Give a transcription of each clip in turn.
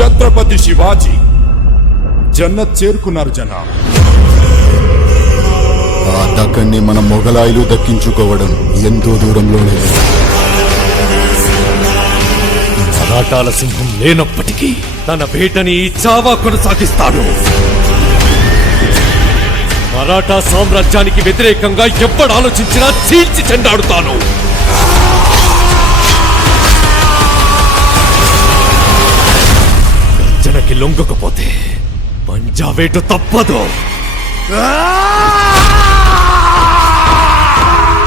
ఛత్రపతి శివాజీ జన్నత్ చేరుకున్నారు జనాబ్. ఆ దక్కన్ని మన మొఘలాయిలు దక్కించుకోవడం ఎంతో దూరంలోనే. మరాఠాల సింహం లేనప్పటికీ తన వేటని చావా కొనసాగిస్తాడు. మరాఠా సామ్రాజ్యానికి వ్యతిరేకంగా ఎప్పుడు ఆలోచించినా చీల్చి చెండాడుతాను. గర్జనకి లొంగకపోతే పంజావేటు తప్పదు.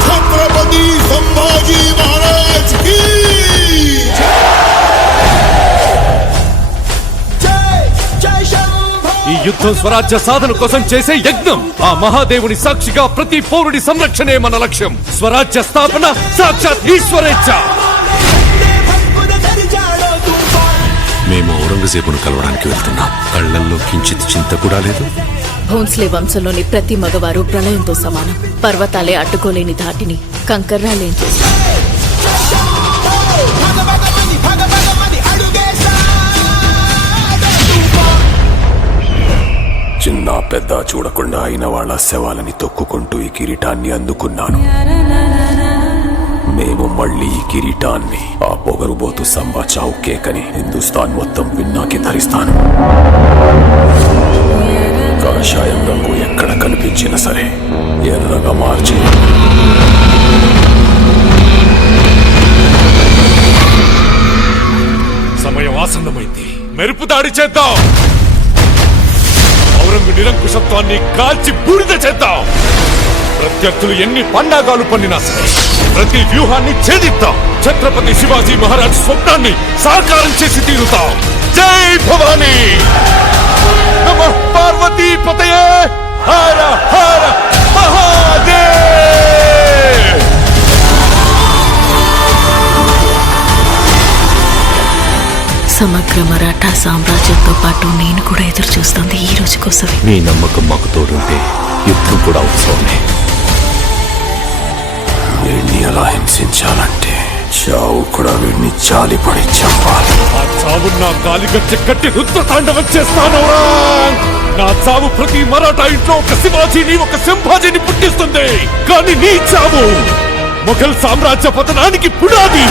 ఛత్రపతి సంభాజీ మహారాజ్ కి ఈ యుద్ధం స్వరాజ్య సాధన కోసం చేసే యజ్ఞం. ఆ మహాదేవుని సాక్షిగా ప్రతి పౌరుడి సంరక్షణే మన లక్ష్యం. స్వరాజ్య స్థాపన సాక్షాత్ ఈశ్వరేచ్ఛ. మేము ఔరంగజేబును కలవడానికి వెళ్తున్నాం. కళ్లల్లో కించిత్ చింత కూడా లేదు. భోన్స్లే వంశంలోని ప్రతి మగవారు ప్రళయంతో సమానం. పర్వతాలే అడ్డుకోలేని ధాటిని కంకర్రాలేం చేస్తారు. చిన్న పెద్ద చూడకుండా అయిన వాళ్ళ శవాలని తొక్కుకుంటూ ఈ కిరీటాన్ని అందుకున్నాను. మేము మళ్ళీ ఈ కిరీటాన్ని ఆ పొగరుబోతు సంబా చావు కేకని హిందుస్థాన్ మొత్తం విన్నాకి ధరిస్తాను. కాషాయం రంగు ఎక్కడ కనిపించినా సరే ఎర్రగా మార్చి సమయం ఆసన్నమైంది. మెరుపు దాడి చేద్దాం. ఔరంగు నిరంకుశత్వాన్ని కాల్చి బూడిద చేద్దాం. ప్రత్యర్థులు ఎన్ని పండాగాలు పన్నినా సరే ప్రతి వ్యూహాన్ని ఛేదిద్దాం. ఛత్రపతి శివాజీ మహారాజ్ స్వప్నాన్ని సాకారం చేసి తీరుతాం. జై భవానీ. నమః పార్వతీ పతయే. హర హర మహాదేవ్. సమగ్ర మరాఠా సామ్రాజ్యంతో పాటు నేను కూడా ఎదురు చూస్తుంది ఈ రోజు కోసమే. మీ నమ్మకం మాకు తోడుంటే యుద్ధం కూడా ఉత్సవమే. వీడిని ఎలా హింసించాలంటే చావు కూడా వీడిని జాలిపడి చంపాలి. ఆ చావు నా గాలిగట్టె కట్టి రుద్రతాండవం చేస్తాను. నా చావు ప్రతి మరాఠా ఇంట్లో ఒక శివాజీని ఒక సంభాజీని పుట్టిస్తుంది. కానీ నీ చావు మొఘల్ సామ్రాజ్య పతనానికి పునాది.